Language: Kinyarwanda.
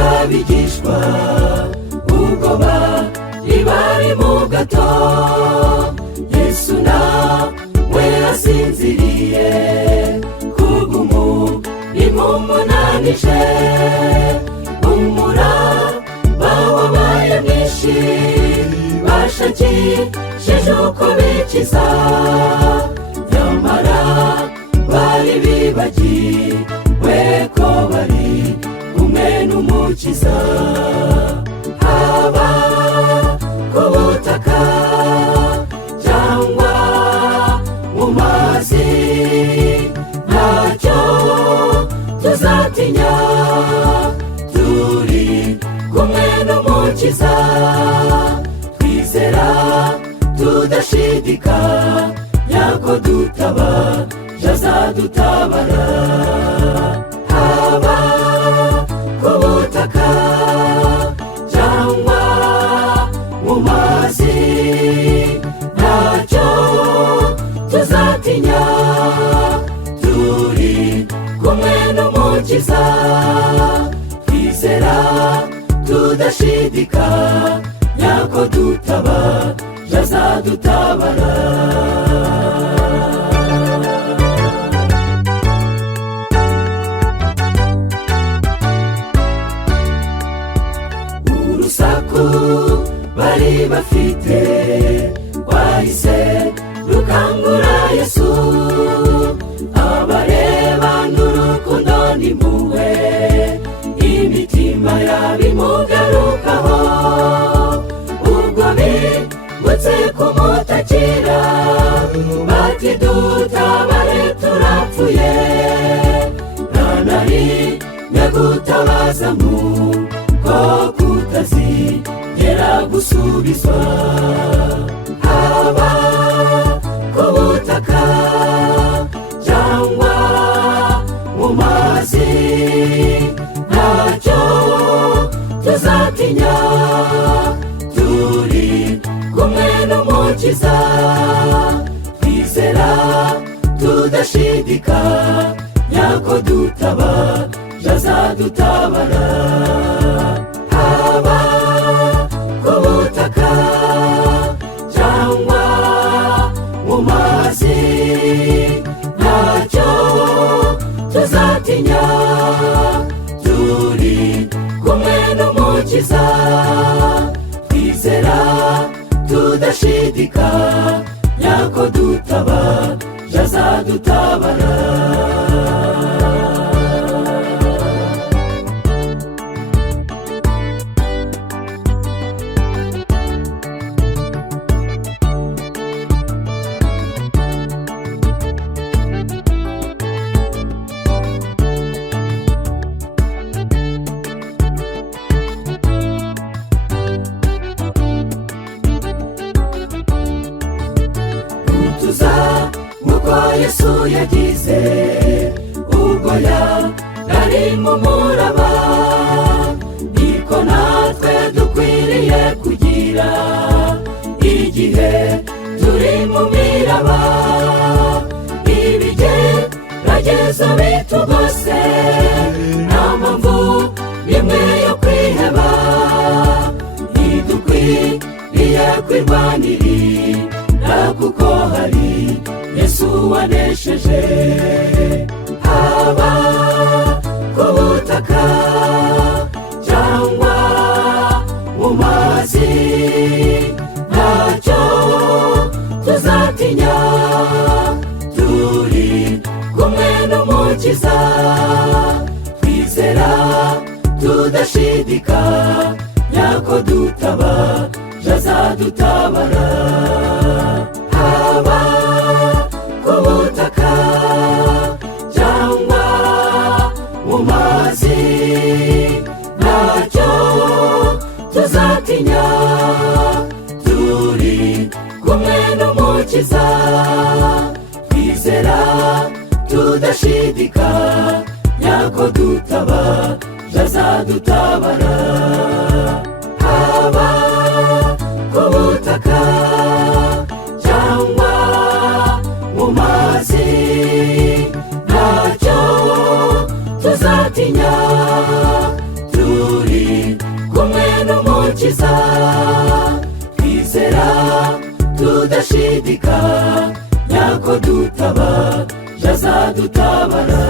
abigishwa ubwo bari mu gato, Yesu nawe asinziriye kubw'umurimo umunanije, umuraba wabaye mwinshi, bashakishije uko bikiza, nyamara bari bibagiwe ko bari kumwe n'umukiza. Haba ku butaka cyangwa mu mazi, ntacyo tuzatinya, turi kumwe n'umukiza, twizera tudashidikanya ko dutabaje azadutabara. Haba ku butaka cyangwa mu mazi, ntacyo tuzatinya, turi kumwe n'umukiza, twizera tudashidikanya ko dutabaje azadutabara. Urusaku bari bafite wahise rukangura Yesu, abareba n'urukundo n'impuhwe, imitima yabo imugarukaho, ubwo bibutse kumutakira, bati dutabare turapfuye, nta nari nyagutabaza mu ko kutazigera gusubizwa. Haba ku butaka cyangwa mu mazi, ntacyo tuzatinya, turi kumwe n'umukiza, twizera tudashidikanya ko dutabaje azadutabara. Haba ku butaka cyangwa mu mazi, ntacyo tuzatinya, turi kumwe n'umukiza, twizera tudashidikanya ko dutabaje azadutabara. Nk'uko Yesu yagize ubwo yari mu muraba, niko natwe dukwiriye kugira igihe turi mu miraba, ibigeragezo bitugose, nta mpamvu n'imwe yo kwiheba, ntidukwiriye kwirwanirira kuko hari Yesu wanesheje. Haba ku butaka cyangwa mu mazi, ntacyo tuzatinya, turi kumwe n'umukiza, twizera tudashidikanya ko dutabaje azadutabara. Haba ku butaka cyangwa mu mazi, ntacyo tuzatinya, turi kumwe n'umukiza, twizera tudashidikanya ko dutabaje azadutabara. Haba ku butaka cyangwa mu mazi, ntacyo tuzatinya, turi umukiza twizera tudashidikanya ko dutaba azadutabara.